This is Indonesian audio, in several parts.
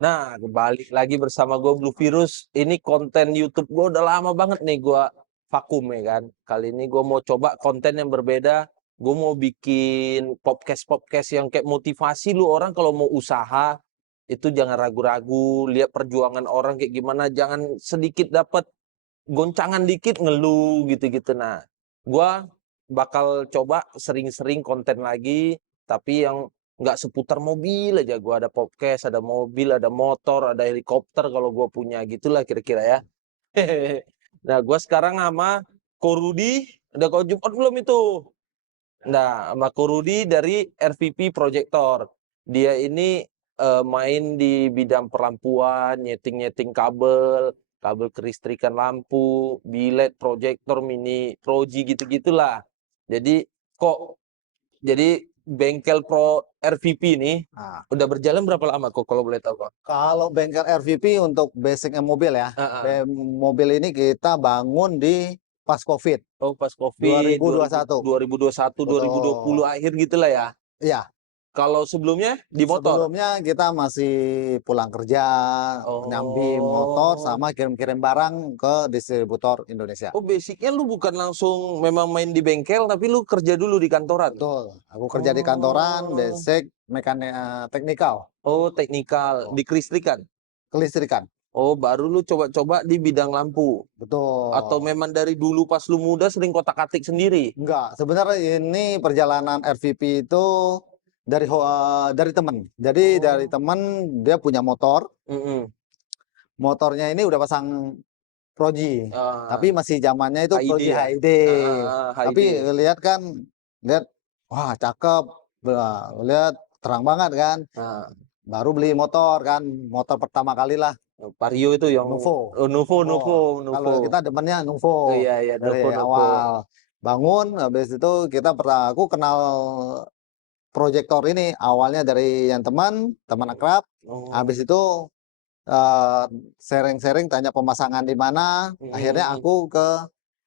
Nah, balik lagi bersama gue Blue Virus. Ini konten YouTube gue udah lama banget nih gue vakum ya kan. Kali ini gue mau coba konten yang berbeda. Gue mau bikin podcast-podcast yang kayak motivasi lu orang kalau mau usaha itu jangan ragu-ragu, lihat perjuangan orang kayak gimana, jangan sedikit dapat goncangan dikit ngeluh gitu-gitu. Nah, gua bakal coba sering-sering konten lagi, tapi yang nggak seputar mobil aja. Gua ada podcast, ada mobil, ada motor, ada helikopter kalau gua punya gitulah kira-kira ya. Nah, gua sekarang sama Ko Rudi, udah kau jumpa belum itu? Nah, sama Ko Rudi dari RVP Projector. Dia ini main di bidang perlampuan, nyeting-nyeting kabel, kabel kelistrikan lampu, bilet, proyektor, mini proji gitu-gitulah. Jadi kok jadi bengkel Pro RVP ini Nah, udah berjalan berapa lama kok kalau boleh tahu kok? kalau bengkel RVP untuk basicnya mobil ya, Heeh. mobil ini kita bangun di pas COVID Oh pas Covid 2021. 2021 2020 Betul. akhir gitulah ya. Iya, Kalau sebelumnya di motor. sebelumnya kita masih pulang kerja, nyambi motor Oh. sama kirim-kirim barang ke distributor Indonesia. Oh, basicnya lu bukan langsung memang main di bengkel, tapi lu kerja dulu di kantoran? Betul. Aku kerja di kantoran, Oh, basic mekanik teknikal. oh teknikal, Oh, di kelistrikan? kelistrikan. Oh, baru lu coba-coba di bidang lampu? Atau Betul. memang dari dulu pas lu muda sering kotak-atik sendiri? Enggak, sebenarnya ini perjalanan RVP itu dari temen. Jadi dari Oh, temen dia punya motor, mm-mm. motornya ini udah pasang Proji, Ah, tapi masih zamannya itu HID Proji ya? HID. HID. Tapi lihat kan, lihat, wah cakep, lihat terang banget kan. Nah, Baru beli motor kan, motor pertama kali lah, Vario itu yang Nuvo. oh, Nuvo, Nuvo. Nuvo, Kalau Nuvo. kita demennya Nuvo Oh iya, iya, dari Nuvo, Nuvo. awal. Bangun, habis itu aku kenal proyektor ini awalnya dari yang teman akrab. Oh, Habis itu eh, sharing-sharing tanya pemasangan di mana. Akhirnya mm-mm. aku ke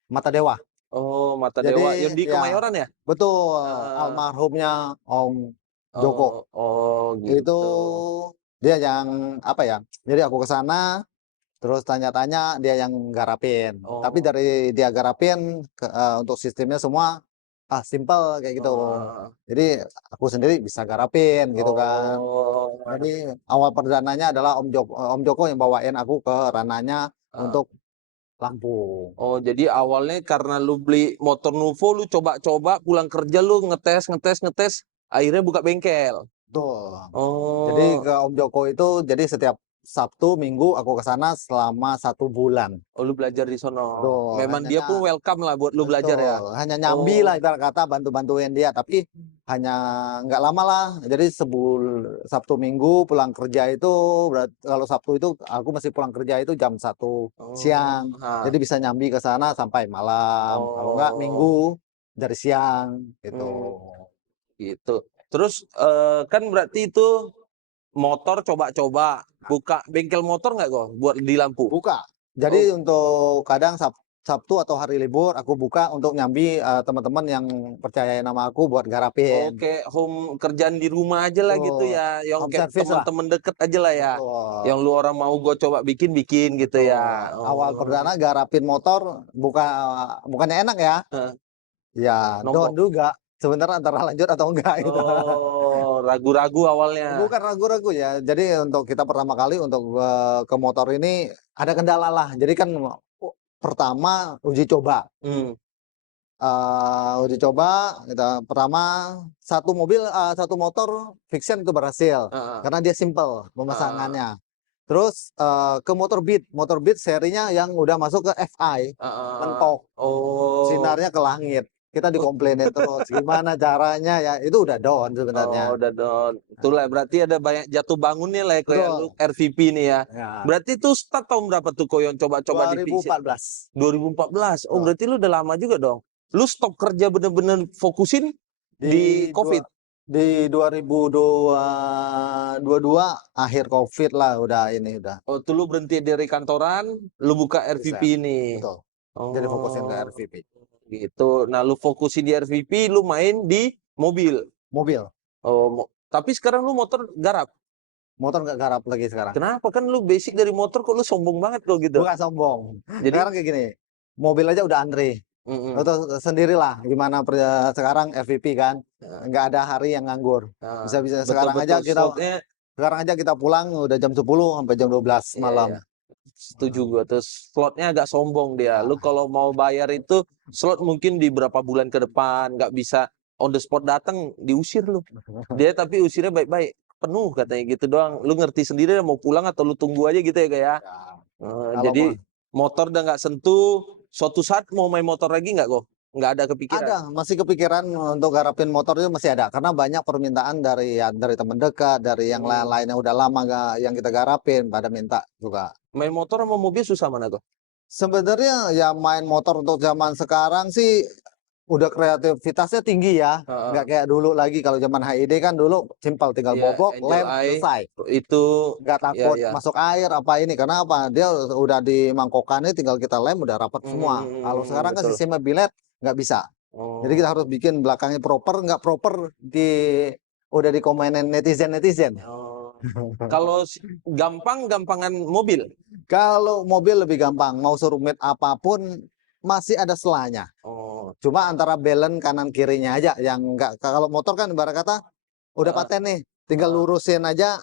Mata Dewa. Oh, Mata Jadi Dewa yang di ya Kemayoran ya? betul, Ah, almarhumnya Om Joko oh, oh itu gitu. dia yang apa ya? Jadi aku ke sana terus tanya-tanya dia yang garapin. Tapi Oh, dari dia garapin untuk sistemnya semua simple kayak gitu. heeh. Jadi aku sendiri bisa garapin gitu kan. Oh, Jadi awal perdananya adalah Om Joko yang bawain aku ke ranahnya heeh. untuk lampu. Oh, jadi awalnya karena lu beli motor Nuvo, lu coba-coba pulang kerja lu ngetes, ngetes, ngetes, akhirnya buka bengkel. Betul. Jadi Oh, ke Om Joko itu jadi setiap Sabtu Minggu aku ke sana selama 1 bulan. oh lu belajar di sono. Betul, Memang dia pun welcome lah buat lu belajar ya. betul, hanya nyambi Oh, lah ibarat kata bantu-bantuin dia, tapi hanya nggak lama lah. Jadi Sabtu Minggu pulang kerja itu kalau Sabtu itu aku masih pulang kerja itu jam 1 siang. oh, ha. Jadi bisa nyambi ke sana sampai malam. Kalau nggak Minggu Oh, dari siang gitu. hmm, gitu. Terus kan berarti itu motor coba-coba. Buka bengkel motor nggak kok buat di lampu? Buka. Oh, Jadi untuk kadang Sabtu atau hari libur aku buka untuk nyambi teman-teman yang percaya nama aku buat garapin. oke, home kerjaan di rumah aja lah gitu Tuh, ya, yang home kayak service lah. temen-temen deket aja lah ya. Yang Betul. lu orang mau gue coba bikin bikin gitu ya. Betul. Awal Oh, perdana garapin motor bukannya enak ya. eh, Ya down nombok. juga. Sebenarnya antara lanjut atau enggak gitu. Oh, ragu-ragu awalnya. Bukan ragu-ragu ya. Jadi untuk kita pertama kali untuk ke motor ini ada kendala lah. Jadi kan pertama uji coba. Hmm. Uji coba kita pertama satu motor fiction itu berhasil Heeh, karena dia simple heeh, pemasangannya. Terus ke motor Beat serinya yang udah masuk ke FI, heeh. mentok, Oh, sinarnya ke langit. Kita dikomplainin terus, gimana caranya ya? Itu udah down oh, sebenarnya. udah dong. Itulah berarti ada banyak jatuh bangunnya lah ya, kayak lu Betul. RVP nih ya. Ya, Berarti tuh start tahun berapa tuh kau yang coba-coba di fix 2014. 2014. Oh, Betul. berarti lu udah lama juga dong. Lu stop kerja bener-bener fokusin Di di dua COVID. di 2022 akhir COVID lah udah ini udah Oh, tuh lu berhenti dari kantoran, lu buka RVP resign. ini. Betul. Jadi fokusin ke Oh, RVP. gitu. Nah, lu fokusin di RVP, lu main di mobil. Mobil. Oh, tapi sekarang lu motor garap. motor nggak garap lagi sekarang. Kenapa? Kan lu basic dari motor kok lu sombong banget kok gitu. Bukan sombong. Jadi Sekarang kayak gini, mobil aja udah antri. mm-mm. Lo tau sendirilah gimana sekarang FVP kan, Nah, nggak ada hari yang nganggur. nah, Bisa-bisa betul-betul slotnya. sekarang aja kita pulang udah jam 10 sampai jam 12 Iya, malam. iya. Setuju gua. Terus slotnya agak sombong dia. Lu Nah, kalau mau bayar itu slot mungkin di berapa bulan ke depan, nggak bisa on the spot datang, diusir lu. Dia tapi usirnya baik-baik, penuh katanya gitu doang. Lu ngerti sendiri mau pulang atau lu tunggu aja gitu ya kayak. ya, kalau Jadi motor udah nggak sentuh. Suatu saat mau main motor lagi nggak kok? Nggak ada kepikiran. ada masih kepikiran untuk garapin motor itu masih ada karena banyak permintaan dari dari teman dekat, dari yang lain-lain yang udah lama yang kita garapin pada minta juga. Main motor sama mobil susah mana kok? Sebenarnya ya main motor untuk zaman sekarang sih udah kreativitasnya tinggi ya. Nggak kayak dulu lagi. Kalau zaman HID kan dulu simpel, tinggal Iya, bobok, Angel lem, Eye selesai. itu Nggak ya takut ya. masuk air apa ini. Karena apa? Dia udah di mangkokannya tinggal kita lem udah rapat semua. Kalau sekarang kan Betul. sistemnya bilet nggak bisa. Jadi kita harus bikin belakangnya proper, nggak proper udah dikomenin netizen. Oh. Kalau gampangan mobil. Kalau mobil lebih gampang, mau serumit apapun masih ada selanya. Oh. Cuma antara balance kanan kirinya aja yang enggak. Kalau motor kan ibarat kata udah paten nih, tinggal lurusin aja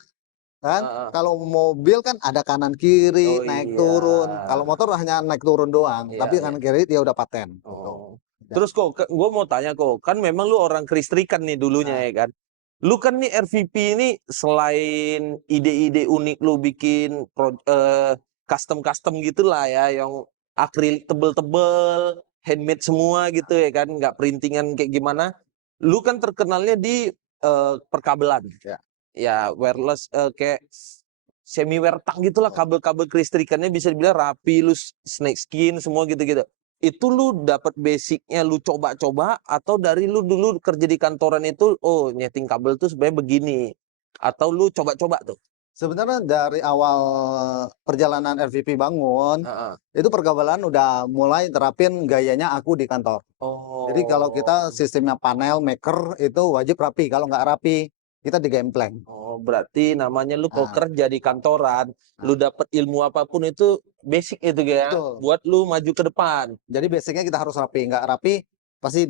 kan. Kalau mobil kan ada kanan kiri, Oh naik iya. turun. Kalau motor hanya naik turun doang, Iya, tapi iya. kanan kiri dia udah paten. Gitu. Oh. Terus kok, gue mau tanya kok, kan memang lu orang kelistrikan nih dulunya Nah, ya kan? Lu kan nih RVP ini selain ide-ide unik lu bikin custom-custom gitulah ya, yang akrilik tebel-tebel, handmade semua gitu ya kan, nggak printingan kayak gimana. Lu kan terkenalnya di perkabelan. ya. Ya wireless kayak semi wireless gitulah, kabel-kabel kelistrikannya bisa dibilang rapi, lu snake skin semua gitu-gitu. Itu lu dapat basicnya lu coba-coba atau dari lu dulu kerja di kantoran itu oh nyeting kabel tuh sebenarnya begini atau lu coba-coba tuh? Sebenarnya dari awal perjalanan RVP bangun, Heeh. itu perkabelan udah mulai terapin gayanya aku di kantor. Jadi kalau kita Oh. sistemnya panel maker itu wajib rapi. Kalau nggak rapi, kita digempleng. Oh, berarti namanya lu kalau Nah, kerja di kantoran, lu dapet ilmu apapun itu basic itu ya, betul. buat lu maju ke depan. Jadi basicnya kita harus rapi. Nggak rapi, pasti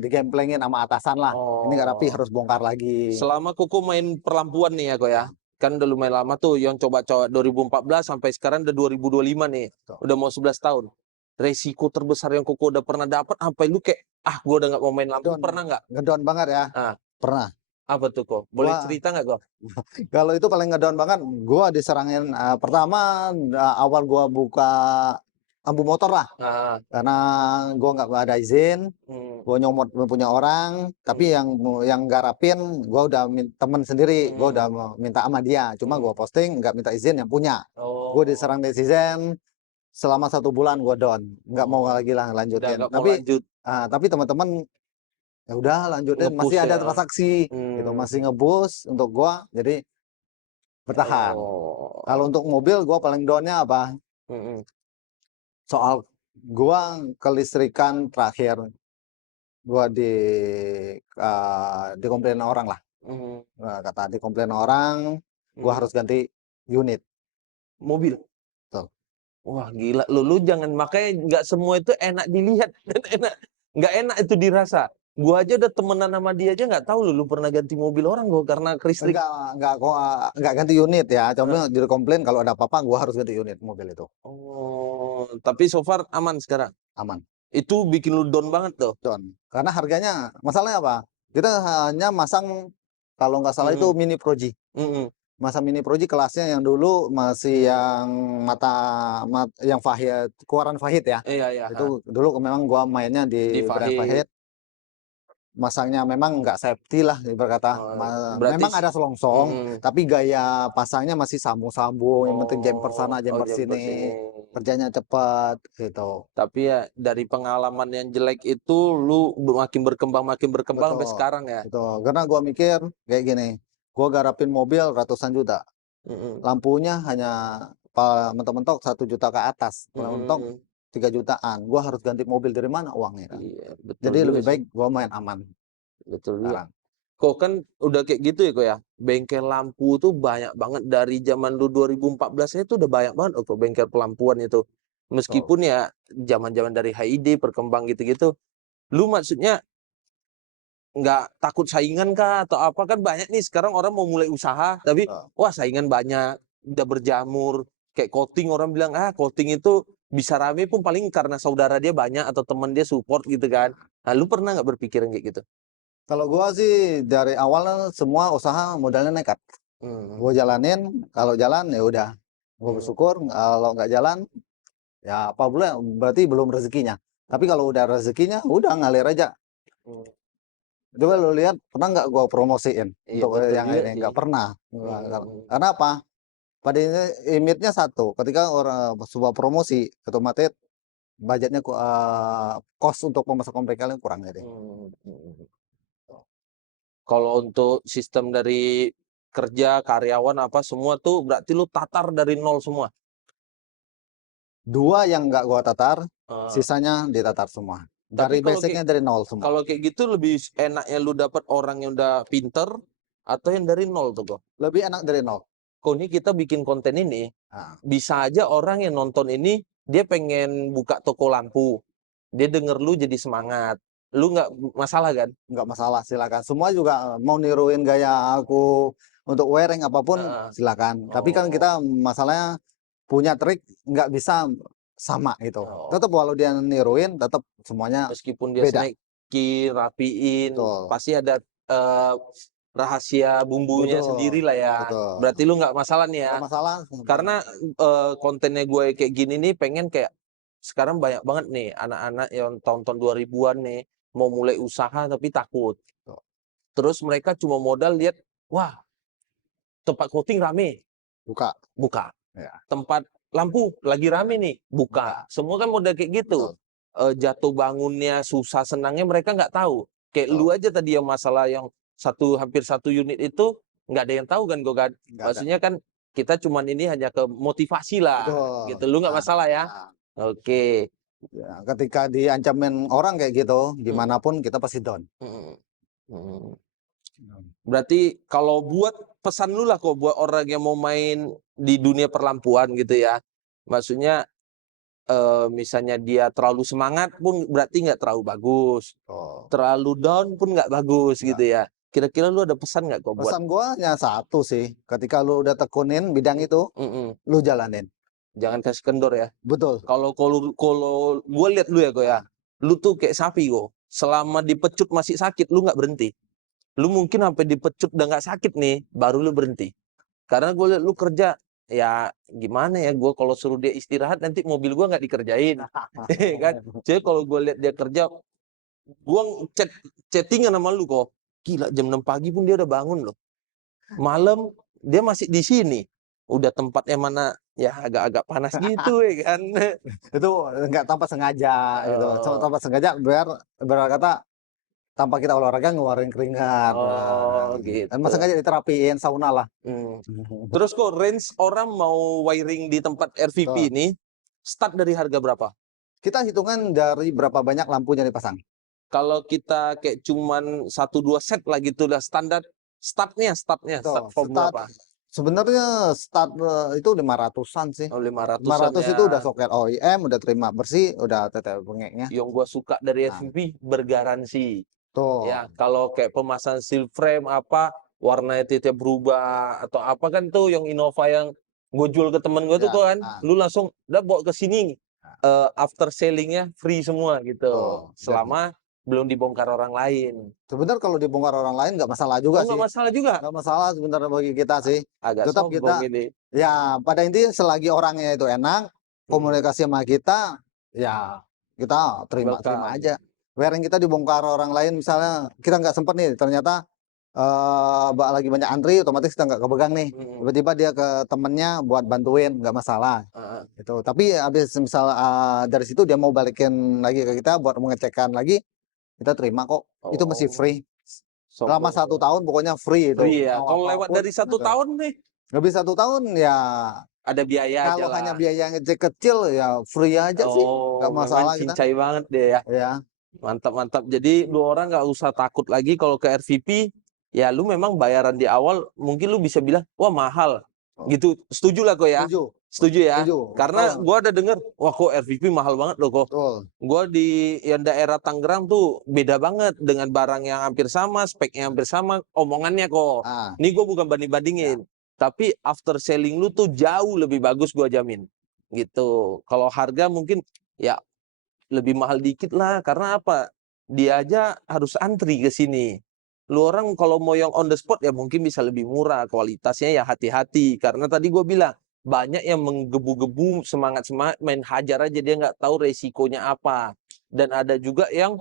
digemplengin sama atasan lah. Ini nggak rapi, Oh. harus bongkar lagi. Selama Koko main perlampuan nih ya kok ya. Nah, Kan udah lumayan lama tuh yang coba-coba 2014 sampai sekarang udah 2025 nih. betul. Udah mau 11 tahun. Resiko terbesar yang Koko udah pernah dapat sampai lu kayak gua udah nggak mau main lampu, Ngedon, pernah nggak? ngedon banget ya. Ah, Pernah. apa tuh kok? Boleh Wah, cerita nggak kok? kalau itu paling ngedon banget. Gua diserangin pertama awal gua buka ambu motor lah. Ah, Karena gua nggak ada izin. hmm, Gue nyomot punya orang, tapi yang garapin gue udah temen sendiri, gue udah minta sama dia, cuma gue posting nggak minta izin yang punya. Gue Oh, diserang netizen selama 1 bulan, gue down, nggak mau lagi lah udah lanjutin. nggak mau lanjut Tapi teman-teman ya udah lanjutin, nge-push masih ada ya. transaksi, gitu, Hmm. masih ngebus untuk gue, jadi bertahan. Kalau Oh. untuk mobil, gue paling downnya apa? Mm-mm. Soal gue kelistrikan terakhir, gue dikomplain orang lah. Mm. Kata dikomplain orang, gua harus ganti unit. Mobil. Tuh. Wah gila lu jangan, makanya nggak semua itu enak dilihat dan nggak enak itu dirasa. Gua aja udah temenan sama dia aja nggak tahu lu pernah ganti mobil orang gua karena listrik. Enggak ganti unit ya. Cuma dikomplain kalau ada apa-apa gua harus ganti unit mobil itu. Oh, tapi so far aman sekarang. Aman. Itu bikin lu down banget tuh. Don. Karena harganya masalahnya apa? Kita hanya masang kalau nggak salah itu Mm-mm. mini Proji. Mm-mm. Masang mini Proji kelasnya yang dulu masih yang yang Fahid, keluaran Fahid ya. Iya iya. Itu dulu memang gua mainnya Di di brand Fahid. Fahid. Masangnya memang nggak safety lah berkata. Berarti. Memang ada selongsong, Mm-mm. tapi gaya pasangnya masih sambung-sambung. Yang penting jumper sana, Oh jumper jumper sini. sini, kerjanya cepat gitu. Tapi ya dari pengalaman yang jelek itu lu makin berkembang sampai Betul, sekarang ya. betul. Karena gua mikir kayak gini, gua garapin mobil ratusan juta, Mm-mm. lampunya hanya mentok-mentok 1 juta ke atas, mentok Mm-mm. 3 jutaan. Gua harus ganti mobil dari mana uangnya kan? Iya, betul Jadi juga lebih sih. baik gua main aman Betul juga. sekarang. Kok kan udah kayak gitu ya kok ya. Bengkel lampu tuh banyak banget dari zaman lu 2014 itu udah banyak banget kok bengkel pelampuan itu. Betul. Meskipun ya zaman-zaman dari HID berkembang gitu-gitu. Lu maksudnya nggak takut saingan kah atau apa? Kan banyak nih sekarang orang mau mulai usaha tapi Betul. wah saingan banyak, udah berjamur. Kayak coating orang bilang coating itu bisa rame pun paling karena saudara dia banyak atau teman dia support gitu kan. Nah, lu pernah nggak berpikiran kayak gitu? Kalau gua sih dari awal semua usaha modalnya nekat. Hmm. Gua jalanin, kalau jalan ya udah. Gua Hmm. bersyukur, kalau nggak jalan ya apa boleh, berarti belum rezekinya. Tapi kalau udah rezekinya, udah ngalir aja. Hmm. Coba lu lihat, pernah nggak gua promosiin Iya untuk betul yang juga ini? sih. Nggak pernah. Hmm. Karena apa? Pada image-nya satu, ketika orang sebuah promosi, otomatis budgetnya cost untuk pemasaran bengkelnya kurang jadi. Hmm. Hmm. Kalau untuk sistem dari kerja karyawan apa semua tuh berarti lu tatar dari nol semua. Dua yang nggak gua tatar, Ah. sisanya ditatar semua. Tapi Dari basicnya dari nol semua. kalau kayak gitu lebih enaknya lu dapat orang yang udah pinter atau yang dari nol tuh kok. Lebih enak dari nol. Kok ini kita bikin konten ini Nah, bisa aja orang yang nonton ini dia pengen buka toko lampu. Dia denger lu jadi semangat. Lu nggak masalah kan? nggak masalah, silakan. Semua juga mau niruin gaya aku untuk wearing apapun, Heeh. silakan. Tapi kan Oh. kita masalahnya punya trik nggak bisa sama gitu. Oh. Tetap walau dia niruin, tetap semuanya Meskipun dia beda. snacking, rapiin, Betul, pasti ada rahasia bumbunya betul, sendiri lah ya. betul. Berarti lu nggak masalah nih ya. Nggak masalah. Karena kontennya gue kayak gini nih pengen kayak sekarang banyak banget nih anak-anak yang tahun-tahun 2000-an nih mau mulai usaha tapi takut. Betul. Terus mereka cuma modal lihat, wah tempat coating rame, Buka, buka. ya, Tempat lampu lagi rame nih, buka. buka. Semua kan modal kayak gitu. Betul, Jatuh bangunnya, susah senangnya mereka nggak tahu. Kayak betul. lu aja tadi yang masalah yang hampir satu unit itu nggak ada yang tahu kan gue kan. Nggak ada. Maksudnya kan kita cuman ini hanya ke motivasi lah Betul. gitu. Lu nggak Nah, masalah ya? nah, Oke. ya, ketika diancamin orang kayak gitu, Mm, gimana pun kita pasti down. mm, mm. Berarti kalau buat pesan lu lah kok buat orang yang mau main di dunia perlampuan gitu ya. Maksudnya misalnya dia terlalu semangat pun berarti nggak terlalu bagus. Oh. Terlalu down pun nggak bagus Nggak. gitu ya. Kira-kira lu ada pesan nggak kok buat Pesan gua hanya satu sih, ketika lu udah tekunin bidang itu, mhm, lu jalanin. jangan kasih kendor ya. Betul. Kalau kalau kalau gua lihat lu ya kok ya, Nah, lu tuh kayak sapi kok. Selama dipecut masih sakit lu nggak berhenti. Lu mungkin sampai dipecut udah nggak sakit nih, baru lu berhenti. Karena gue lihat lu kerja, ya gimana ya, gue kalau suruh dia istirahat nanti mobil gue nggak dikerjain, kan? Jadi kalau gue lihat dia kerja, gue chattingan sama lu kok. Gila jam 6 pagi pun dia udah bangun loh. Malam dia masih di sini. Udah tempatnya mana ya agak-agak panas gitu ya kan. itu nggak tanpa sengaja gitu. Oh, Tanpa sengaja biar kata tanpa kita olahraga ngeluarin keringat. oh Emang gitu. sengaja diterapiin sauna lah. Hmm. Terus kok range orang mau wiring di tempat RVP Betul. ini start dari harga berapa? Kita hitungan dari berapa banyak lampunya dipasang. Kalau kita kayak cuman 1, 2 set lah gitu udah standar startnya start Betul. form Start berapa? sebenarnya start itu 500-an sih. Oh 500-an 500 ya. itu udah soket OEM, udah terima bersih, udah tetep bengeknya. Yang gua suka dari Nah, FPV bergaransi. tuh. Ya, kalau kayak pemasangan steel frame apa warna tiap berubah atau apa kan tuh yang Innova yang gue jual ke temen gue tuh Ya, kan, nah, lu langsung udah bawa ke sini after sellingnya free semua gitu. tuh. Dan Selama belum dibongkar orang lain. sebenarnya kalau dibongkar orang lain nggak masalah Oh juga nggak sih. masalah juga. Nggak masalah sebenarnya bagi kita sih. Agak Tetap sombong kita, ini. ya pada intinya selagi orangnya itu enak, Hmm, komunikasi sama kita, ya kita terima-terima welcome. aja. Wearing kita dibongkar orang lain misalnya, kita nggak sempet nih, ternyata lagi banyak antri, otomatis kita nggak kepegang nih. Hmm, Tiba-tiba dia ke temennya buat bantuin, nggak masalah. ah, Gitu. Tapi habis misal dari situ dia mau balikin lagi ke kita buat mengecekkan lagi, kita terima kok. Itu masih oh, free. Selama sombong. 1 tahun pokoknya free itu. Free ya. Mau Kalau lewat apapun, dari 1 tahun nih lebih 1 tahun ya ada biaya aja kalau hanya lah. biaya ngecek kecil ya free aja sih, nggak Oh, memang masalah kita. cincai banget deh ya. Ya, Mantap, mantap. Jadi lu orang nggak usah takut lagi kalau ke RVP. ya lu memang bayaran di awal mungkin lu bisa bilang, wah mahal. Oh. Gitu, setuju lah kok ya? Setuju. Setuju ya? Setuju. Karena Kalau gua ada denger, wah kok RVP mahal banget loh kok. betul. Gua di yang daerah Tangerang tuh beda banget dengan barang yang hampir sama, speknya hampir sama, omongannya kok. Ah, Ini gua bukan banding-bandingin. Tapi after selling lu tuh jauh lebih bagus gua jamin. Gitu. Kalau harga mungkin ya lebih mahal dikit lah, karena apa? Dia aja harus antri ke sini. Lu orang kalau mau yang on the spot ya mungkin bisa lebih murah, kualitasnya ya hati-hati. Karena tadi gue bilang, banyak yang menggebu-gebu semangat-semangat main hajar aja, dia nggak tahu resikonya apa. Dan ada juga yang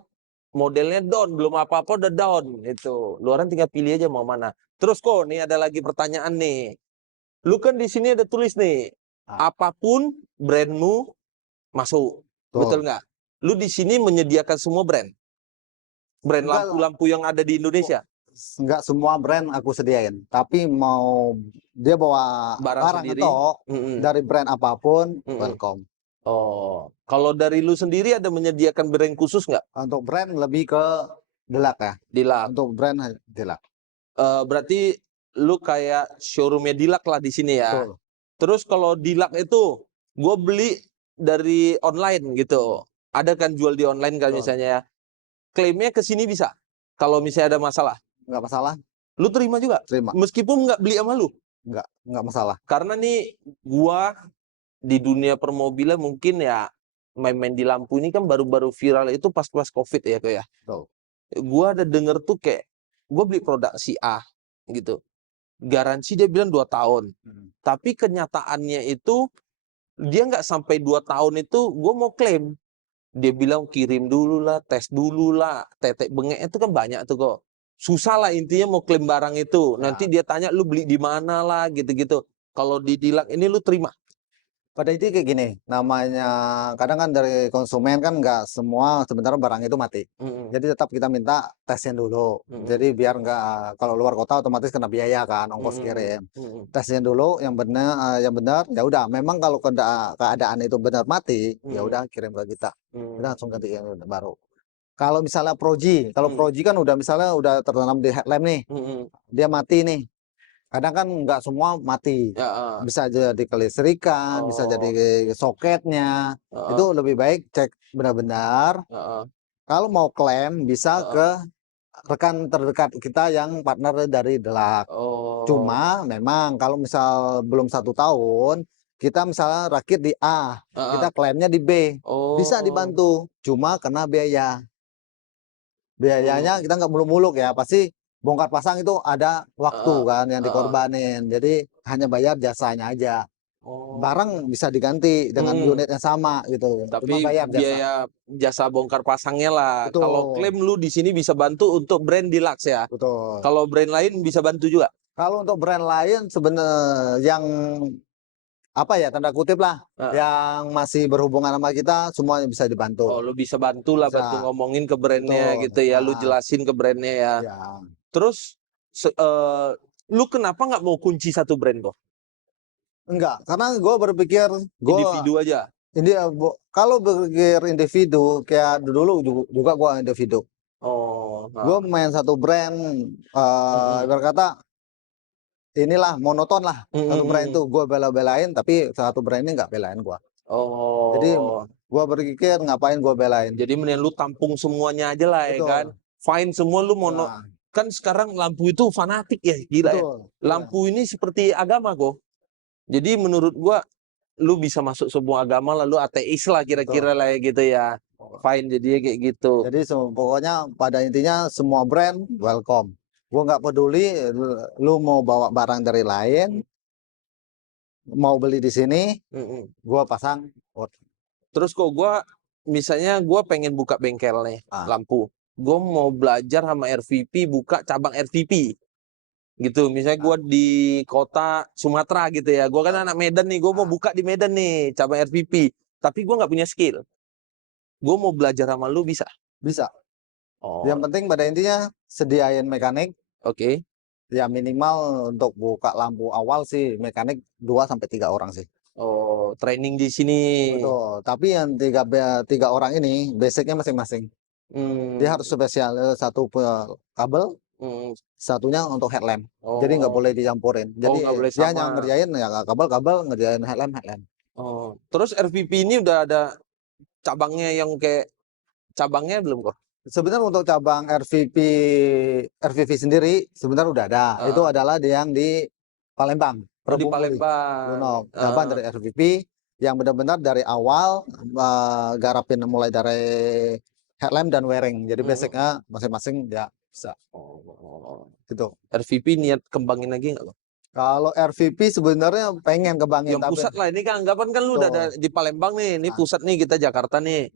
modelnya down, belum apa-apa udah down. Itu. Lu orang tinggal pilih aja mau mana. Terus kok, nih ada lagi pertanyaan nih. Lu kan di sini ada tulis nih, Ah. apapun brandmu masuk. Betul betul. nggak? Lu di sini menyediakan semua brand Enggak, lampu-lampu yang ada di Indonesia, enggak semua brand aku sediain. Tapi mau dia bawa barang barang sendiri. itu Mm-mm. dari brand apapun, Mm-mm. welcome. Oh, kalau dari lu sendiri ada menyediakan brand khusus nggak Untuk brand lebih ke Delak ya. di Lak? Untuk brand Delak. Berarti lu kayak showroomnya Dilak lah di sini ya. Betul. Terus kalau Dilak itu, gue beli dari online gitu. Ada kan jual di online kan Betul. misalnya ya. Klaimnya ke sini bisa. Kalau misalnya ada masalah, Enggak masalah, lu terima juga. terima. Meskipun nggak beli sama lu. Enggak masalah. Karena nih gua di dunia permobilan mungkin ya main-main di lampu ini kan baru-baru viral itu pas COVID ya kok ya. Betul. Gua ada denger tuh kayak gua beli produk si A gitu. Garansi dia bilang 2 tahun. Tapi kenyataannya itu dia nggak sampai 2 tahun itu gua mau klaim. Dia bilang kirim dulu lah, tes dulu lah, tetek bengek itu kan banyak tuh kok. Susah lah intinya mau klaim barang itu. Nanti dia tanya lu beli di mana lah gitu-gitu. Kalau di Dilak ini lu terima. Pada itu kayak gini, namanya kadang kan dari konsumen kan nggak semua sebenarnya barang itu mati. Mm-mm. Jadi tetap kita minta tesin dulu. Mm-mm. Jadi biar nggak kalau luar kota otomatis kena biaya kan ongkos kirim. Mm-mm. Tesin dulu yang benar ya udah. Memang kalau keadaan itu benar mati, ya udah kirim ke kita. Kita langsung ganti yang baru. Kalau misalnya Proji, kalau Proji kan udah misalnya udah tertanam di headlamp nih, dia mati nih. Kadang kan nggak semua mati, Ya, bisa jadi kelistrikan, bisa jadi soketnya. Itu lebih baik cek benar-benar. Kalau mau klaim bisa ke rekan terdekat kita yang partner dari Delak. Cuma memang kalau misal belum 1 tahun, kita misalnya rakit di A, kita klaimnya di B, bisa dibantu. Cuma kena biaya. Biayanya kita nggak muluk-muluk ya, pasti bongkar pasang itu ada waktu kan yang dikorbanin. Jadi hanya bayar jasanya aja. Barang bisa diganti dengan unit yang sama gitu. Cuma Tapi bayar jasa. biaya jasa bongkar pasangnya lah. Betul. Kalau klaim lu di sini bisa bantu untuk brand Deluxe ya. Betul. Kalau brand lain bisa bantu juga. Kalau untuk brand lain sebenarnya yang apa ya tanda kutip lah, yang masih berhubungan sama kita semuanya bisa dibantu. Oh, lu bisa bantu lah, Bisa. bantu ngomongin ke brandnya Betul. gitu ya. Lu jelasin ke brandnya ya. Ya. Terus lu kenapa nggak mau kunci satu brand kok? Enggak, karena gue berpikir Individu aja. ini kalau berpikir individu kayak dulu juga gue individu. Gue main satu brand, berkata inilah monoton lah satu brand itu gue bela-belain, tapi satu brand ini nggak belain gue. Jadi gue berpikir ngapain gue belain. Jadi mending lu tampung semuanya aja lah. Betul. Ya kan. Fine semua lu mono. Nah. Kan sekarang lampu itu fanatik ya, gila. Betul. Ya. Lampu ini seperti agama kok. Jadi menurut gua lu bisa masuk semua agama lah, lu ateis lah kira-kira lah ya gitu ya. Fine jadinya kayak gitu. Jadi pokoknya pada intinya semua brand welcome. Gue nggak peduli lu mau bawa barang dari lain, mau beli di sini, gue pasang. Terus kok gua misalnya gua pengen buka bengkel nih lampu. Gue mau belajar sama RVP buka cabang RVP gitu. Misalnya gue di kota Sumatera gitu ya. Gue kan anak Medan nih, gue mau buka di Medan nih cabang RVP. Tapi gue nggak punya skill. Gue mau belajar sama lu bisa? Bisa. Yang penting pada intinya sediain mekanik. Ya minimal untuk buka lampu awal sih mekanik 2-3 orang sih. Training di sini. Betul. Tapi yang tiga orang ini basicnya masing-masing. Dia harus spesial, satu kabel, Satunya untuk headlamp. Jadi nggak boleh dicampurin. Jadi nggak boleh dia sama. yang ngerjain ya kabel-kabel, ngerjain headlamp. Terus RVP ini udah ada cabangnya yang kayak cabangnya belum kok? Sebenarnya untuk cabang RVP sendiri sebenarnya udah ada. Itu adalah yang di Palembang. Di Palembang. Cabang dari RVP yang benar-benar dari awal garapin mulai dari headlamp dan wiring. Jadi basicnya masing-masing ya bisa. Gitu. RVP niat kembangin lagi nggak, Bang? Kalau RVP sebenarnya pengen kembangin. Yang pusat lah, ini kan anggapan kan lu udah ada di Palembang nih, ini pusat nih, kita Jakarta nih.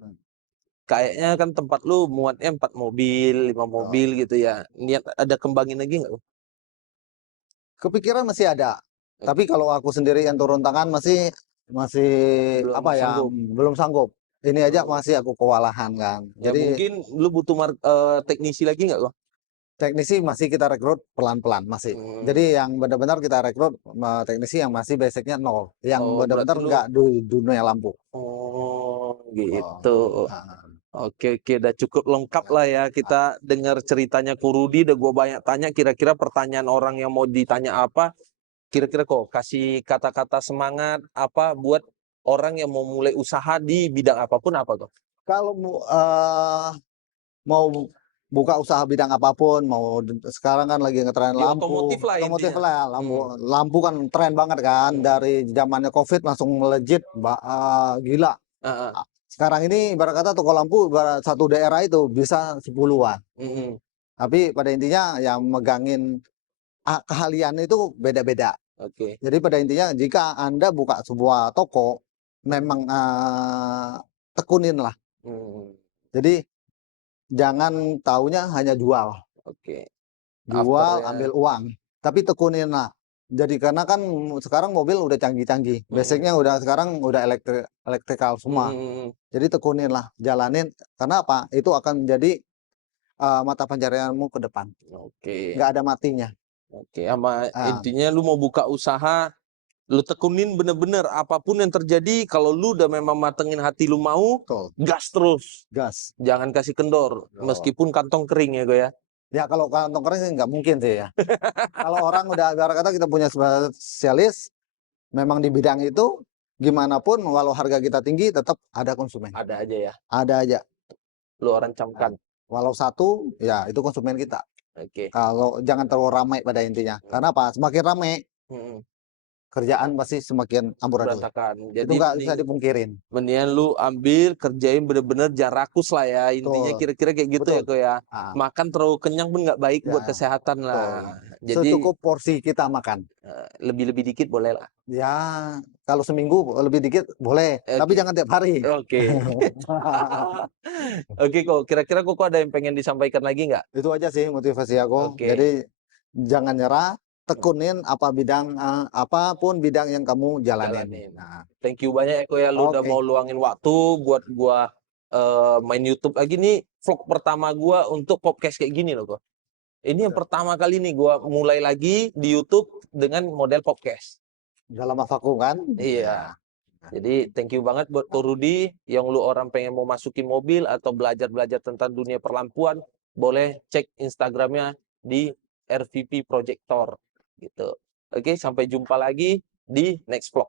Kayaknya kan tempat lu muatnya 4 mobil, 5 mobil gitu ya. Niat ada kembangin lagi nggak? Kepikiran masih ada. Tapi kalau aku sendiri yang turun tangan masih Belum apa ya, sanggup. belum sanggup. Ini aja masih aku kewalahan kan. Ya, Jadi mungkin lu butuh teknisi lagi nggak kok? teknisi masih kita rekrut pelan-pelan masih. Jadi yang benar-benar kita rekrut teknisi yang masih basicnya nol, yang benar-benar nggak dunia lampu. Oh gitu. Oke, udah cukup lengkap lah ya kita dengar ceritanya Ko Rudi. Udah gue banyak tanya, kira-kira pertanyaan orang yang mau ditanya apa, kira-kira kok kasih kata-kata semangat apa buat orang yang mau mulai usaha di bidang apapun apa kok? Kalau mau buka usaha bidang apapun, mau sekarang kan lagi ngetren lampu, otomotif lah lampu kan tren banget kan, dari zamannya COVID langsung melejit, gila. Sekarang ini ibarat kata toko lampu satu daerah itu bisa 10-an. Tapi pada intinya yang megangin keahlian itu beda-beda. Jadi pada intinya jika Anda buka sebuah toko, memang tekunin lah. Jadi jangan taunya hanya jual. Jual, ambil uang. Tapi tekunin lah. Jadi karena kan sekarang mobil udah canggih-canggih. Basicnya sekarang udah elektrikal semua. Jadi tekunin lah, jalanin. Karena apa? Itu akan menjadi mata pencarianmu ke depan. Nggak ada matinya. Sama intinya lu mau buka usaha, lu tekunin bener-bener apapun yang terjadi. Kalau lu udah memang matengin hati lu mau, gas terus. Gas. Jangan kasih kendor, meskipun kantong kering ya gue ya. Ya kalau kantong kering sih nggak mungkin sih ya. Kalau orang udah ibarat kata kita punya spesialis, memang di bidang itu, gimana pun walau harga kita tinggi tetap ada konsumen. Ada aja ya. Ada aja. Lu orang camkan. Walau satu, ya itu konsumen kita. Kalau jangan terlalu ramai pada intinya. Karena apa? Semakin ramai, kerjaan pasti semakin amburadul. Jadi itu nggak bisa dipungkirin. Mendingan lu ambil, kerjain bener-bener jangan rakus lah ya. Intinya kira-kira kayak gitu. Betul. Ya kok ya. Makan terlalu kenyang pun nggak baik buat kesehatan lah. Jadi secukup porsi kita makan. Lebih-lebih dikit boleh lah. Ya, kalau seminggu lebih dikit boleh. Tapi jangan tiap hari. Oke kok, kira-kira kok ada yang pengen disampaikan lagi nggak? Itu aja sih motivasi aku. Jadi jangan nyerah. Tekunin apapun bidang yang kamu jalanin. Thank you banyak Eko ya, lu udah mau luangin waktu buat gua main YouTube lagi nih. Vlog pertama gua untuk podcast kayak gini loh kok. Ini yang pertama kali nih gua mulai lagi di YouTube dengan model podcast. Udah lama vakum kan? Iya. Jadi thank you banget buat Ko Rudi, yang lu orang pengen mau masukin mobil atau belajar tentang dunia perlampuan, boleh cek Instagramnya di RVP Projector gitu. Oke, sampai jumpa lagi di next vlog.